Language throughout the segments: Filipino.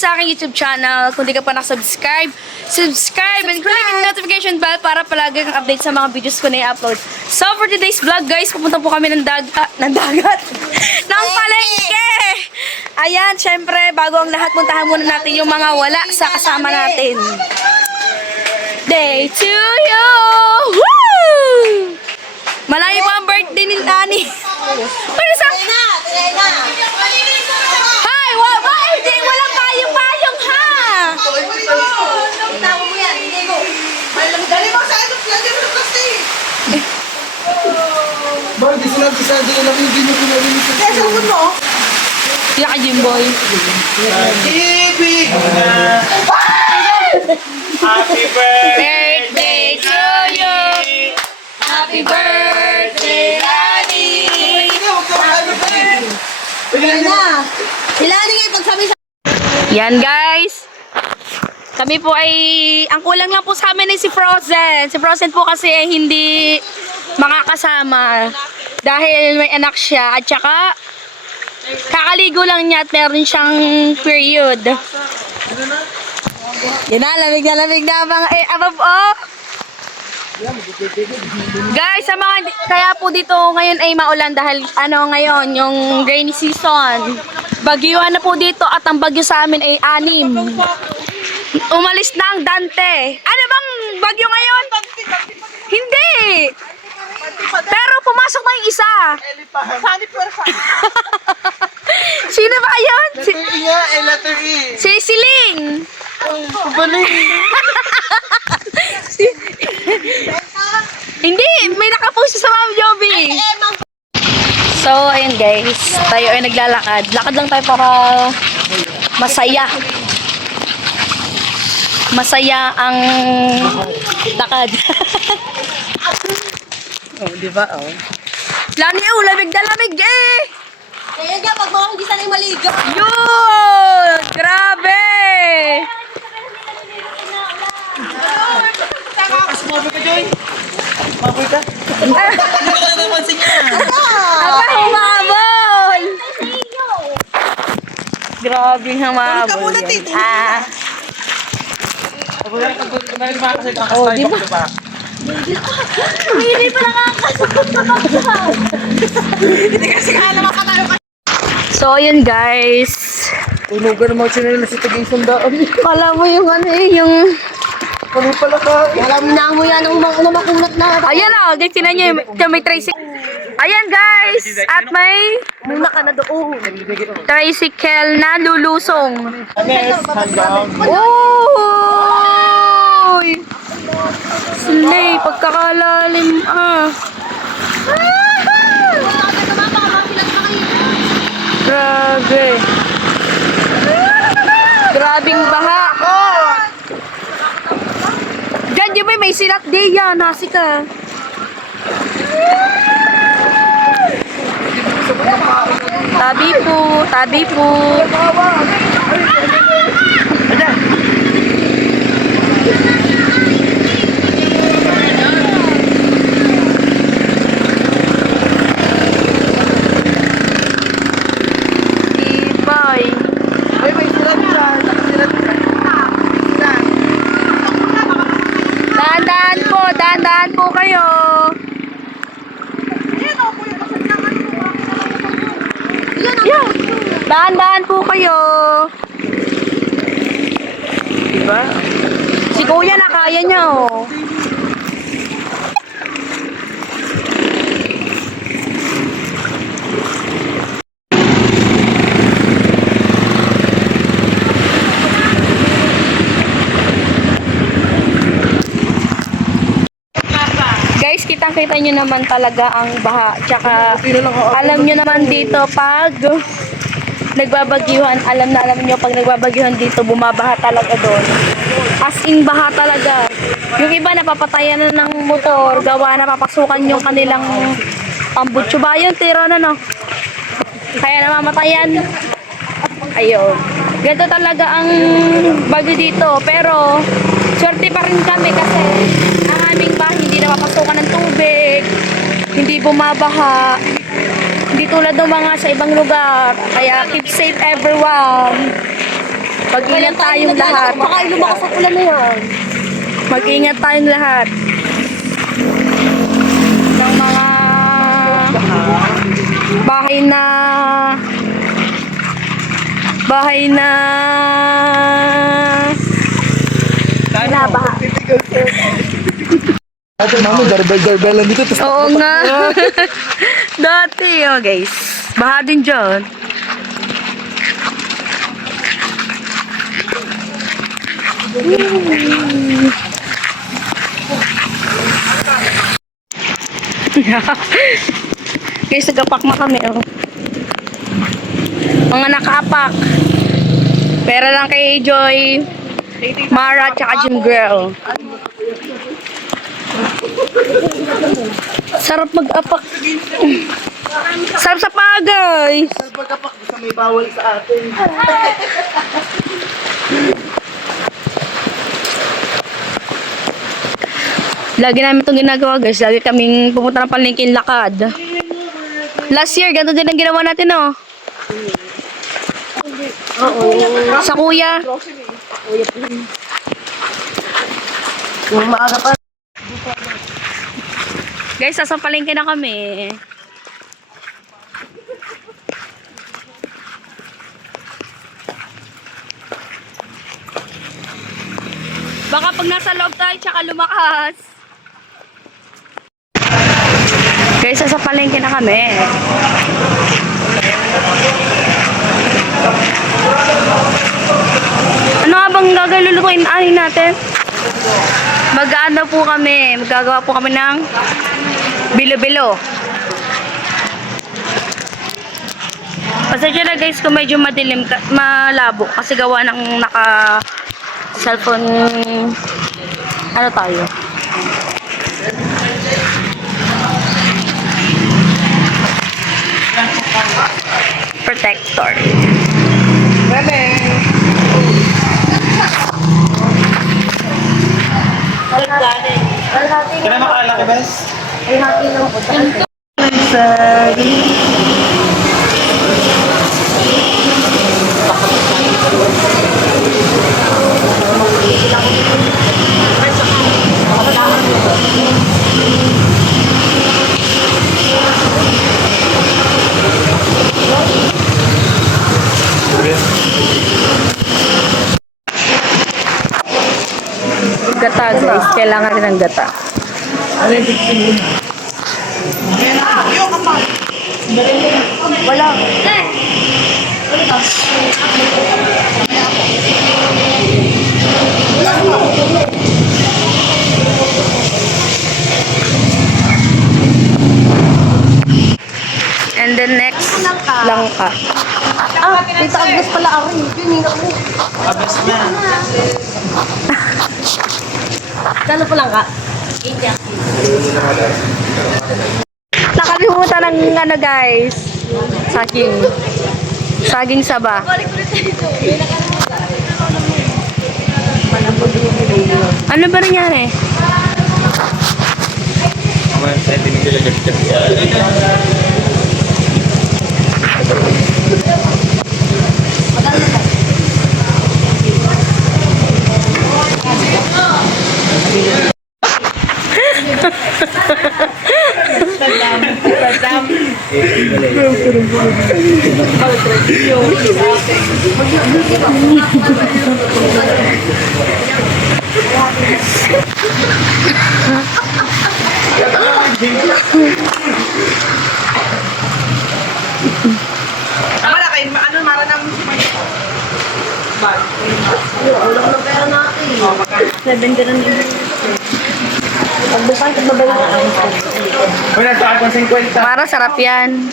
sa aking YouTube channel. Kung di ka pa nakasubscribe, subscribe and click the notification bell para palagi kang update sa mga videos ko na i-upload. So for today's vlog guys, pupunta po kami ng dagat, ng palengke! Ayan, syempre, bago ang lahat, puntahan muna natin yung mga wala sa kasama natin. Day to you! Woo! Malayo pa ang birthday ni Nani. Pero sa... Hi! Hindi! Walang payong-payong, ha! Boy, di sila nabibigyan mo pinabili sa sasawin mo. Sila ka, Jimboy. Ibig! Happy birthday Birthday to you! Happy birthday, Nani! Yan guys! Kami po ay, ang kulang lang po sa amin ay si Frozen. Si Frozen po kasi ay hindi makakasama dahil may anak siya at saka kakaligo lang niya at meron siyang period. Yan na, lamig na mga above oh. Guys, sa mga kaya po dito ngayon ay maulan dahil ngayon yung rainy season. Bagyuhan na po dito at ang bagyo sa amin ay 6. Umalis na ang Dante. Ano bang bagyo ngayon? Hindi. Pero pumasok na yung isa. Sino ba yun? Letter E. Si Siling. Hindi, may nakapost sa Ma'am Joby. So, ayun guys, tayo ay naglalakad. Lakad lang tayo para masaya. Masaya ang lakad. Oh, di ba? Oh. Lani, lamig na lamig eh! Kaya nga, pag mga hindi sanay maligo. Yun! Grabe! Mas maboy ka, Joy. Maboy ka. Hindi ko na napansin niya. Aba, humabol! Grabe humabol yan. Oh, di ba? Hindi pa nakakasama. Hindi kasi kaya makatalo ka. So, ayun guys. Tunugan naman siya na si Taging Sundaan. Kala mo yung yung... Kami pala ka. Alam na mo yan ang mga makunat na. Ayan o, tinan nyo yung may tricycle. Ayan guys, at may Muna ka na doon. tricycle na lulusong. Yes, hanggang. Uy! Slay, pagkakalalim Grabe. Grabing baha. Diyan, di ba may silat day yan, nasi ka. Tabi po. Bye. Ay, may silat dyan. Silat dyan. Dahan-dahan po kayo. Yeah. Dahan-dahan po kayo. Diba? Si kuya na kaya niya oh. Guys, kitang-kita nyo naman talaga ang baha. Tsaka, alam nyo naman dito pag nagbabagyuhan, alam nyo pag nagbabagyuhan dito, bumabaha talaga doon. As in, baha talaga. Yung iba napapatayan na ng motor, gawa na papasukan yung kanilang pambutso ba yun, tira na no. Kaya namamatayan. Ayun. Ganito talaga ang bagyo dito. Pero, swerte pa rin kami kasi ang aming bahay hindi napapasukan ng tubig, hindi bumabaha, hindi tulad ng mga sa ibang lugar. Kaya keep safe everyone. Mag-ingat tayong lahat. Baka lumakas ang ulan na yan. Mag-ingat tayong lahat. Ng mga bahay na Nabaha. Ate, mami, darbel lang dito. Tas oo nga. Dati, oh guys. Baha din dyan. Guys, nagapak na kami, oh. Mga nakaapak. Pera lang kay Joy, Mara, tsaka Jim Girl. Sarap mag-apak. Sarap sa pagay. pagkapak, gusto may bawal sa atin. Lagi namin itong ginagawa, guys. Lagi kaming pupunta ng palengke lakad. Last year, ganito din ang ginawa natin, oh. Sa kuya. Yung maaga pa. Guys, sa palengke na kami. Baka pag nasa loob tayo, tsaka lumakas. Guys, sa palengke na kami. Ano nga bang gagalulutuin ani natin? Mag-ano po kami, magagawa po kami ng bilo-bilo. Pasensya na guys kung medyo madilim, malabo kasi gawa ng naka cellphone, ano tayo? Protector. Kaya makalaki, bes? Ay, hati lang po. Gata guys, kailangan rin ng gata. Wala. And then next, langka. Ah, Tita Agnes pala ako. Yun ako. Abes na. Kano po lang ka? Nakalimutan ng ano guys, saging. Saging saba. Ano ba nangyari? Wala kayo, ano, maranam Ulang ng pera natin. 7 ganun yun. Pagbukan, pagbabayan. Wala sa akong 50. Para sarap yan.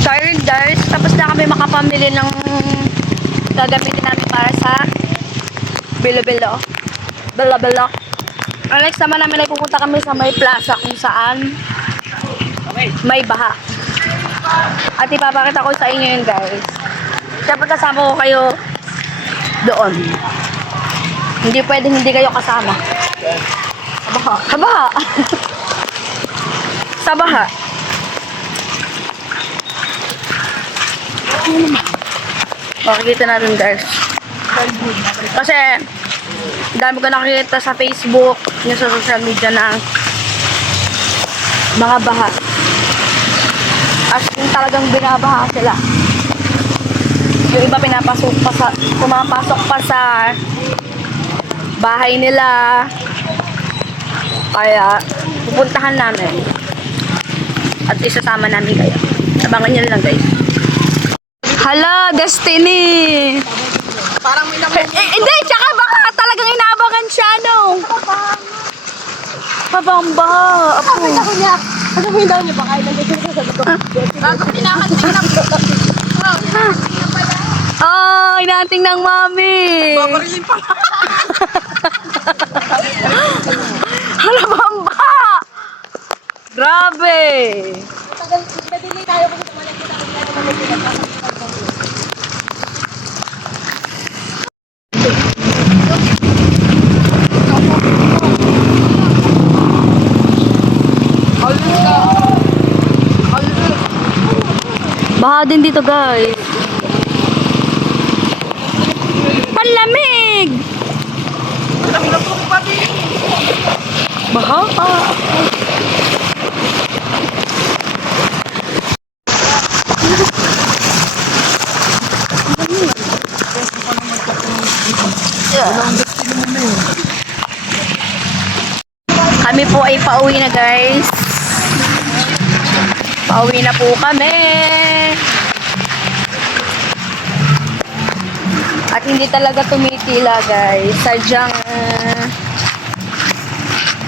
So ayun guys, tapos na kami makapamili ng gagamitin namin para sa bilo-bilo. Bilo-bilo. Alex naman namin ay pupunta kami sa may plaza kung saan may baha. At ipapakita ko sa inyo yun guys. Siyempre kasama ko kayo doon. Hindi pwedeng hindi kayo kasama. Kabaha. Kabaha. Sa baha. Makikita natin guys. Kasi, dami ko nakikita sa Facebook, yung sa social media na mga baha. As in talagang binabaha sila. Yung iba pumapasok pa sa bahay nila. Kaya, pupuntahan namin. At isasama namin kayo. Abangan nyo lang guys. Hala, Destiny! Parang may Hindi, tsaka baka talagang inaabangan siya, no? Pabamba. Apo. Ako niya. Ano mo daw niya? Baka ilang gusto ko sa dito. Bago pinakantay na. Ay, nating ng mami. Babarilin pa. Hala, bamba! Grabe! Nadili tayo kung sumalagkita ko na Baha din dito guys. Panlamig! Baha ka. Kami po ay pauwi na guys. Pauwi na po kami. At hindi talaga tumitila guys. Sadyang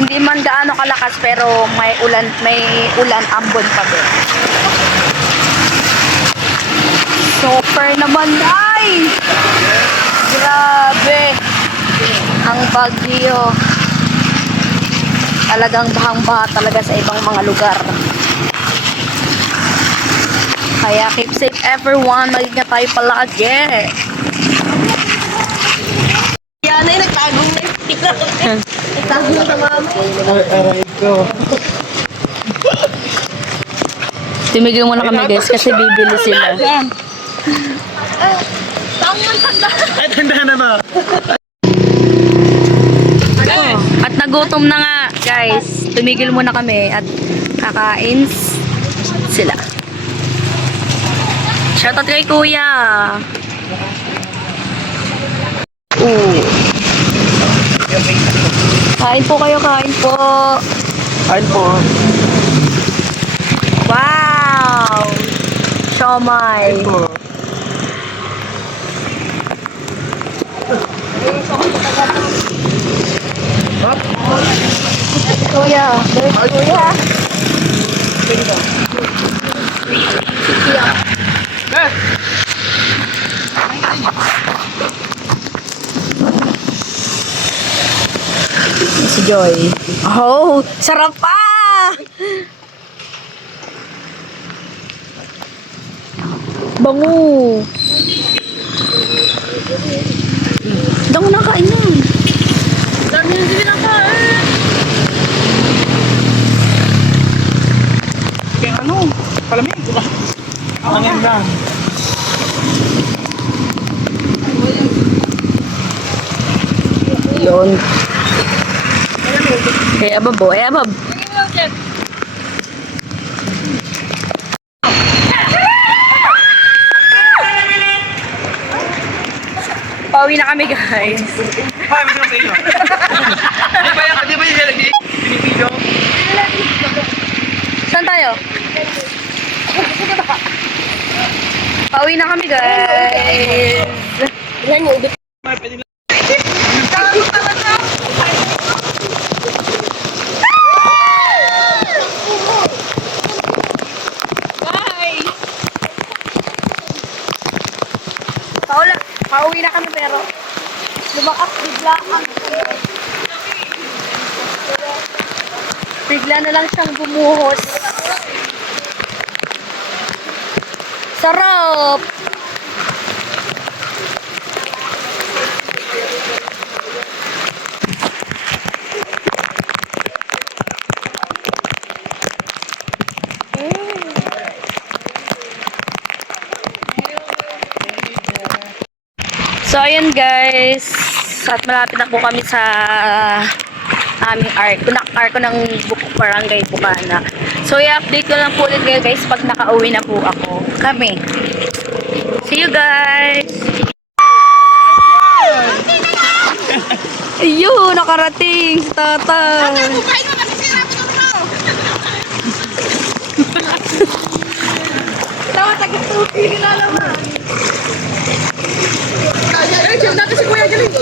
hindi man gaano kalakas pero may ulan ambon pa din. Super naman ay! Grabe! Ang bagyo. Talagang bahang-baha talaga sa ibang mga lugar. Kaya keep safe everyone. Mag-ingat tayo palagi. Yan ay nagtagong na. Nagtagong na sa mami. Aray ko. Tumigil muna kami guys kasi bibili sila. Ay, tanda na ba? At nagutom na nga guys. Tumigil muna kami at kakain sila. Shoutout kay kuya. Kain po kayo, kain po. Kain po. Wow! Siomay. Kain po. Kuya. Kuya. Si Joy. Oh, sarap pa! Bango. Damo na kain na. Dami na hindi nakain. Kaya ano? Palamig. Angin lang. Yun. Eh, abab, eh, abab. Pauwi na kami, guys. Ay, may sa inyo. Di ba yung pinipidyo? Saan tayo? Pauwi na kami, guys. Yan yung ubit. Pauwi na kami pero lumakas bigla ang bigla na lang siyang bumuhos. Sarap! So, ayun guys. At malapit na po kami sa aming arko ng Barangay Bukana. So, i-update ko lang po ulit kayo guys pag nakauwi na po ako. Kami. See you guys! Ayun, nakarating si Tatay. Tawa, taga-tupi, kinalaman. Ay, dyan natin si Kuya Galing.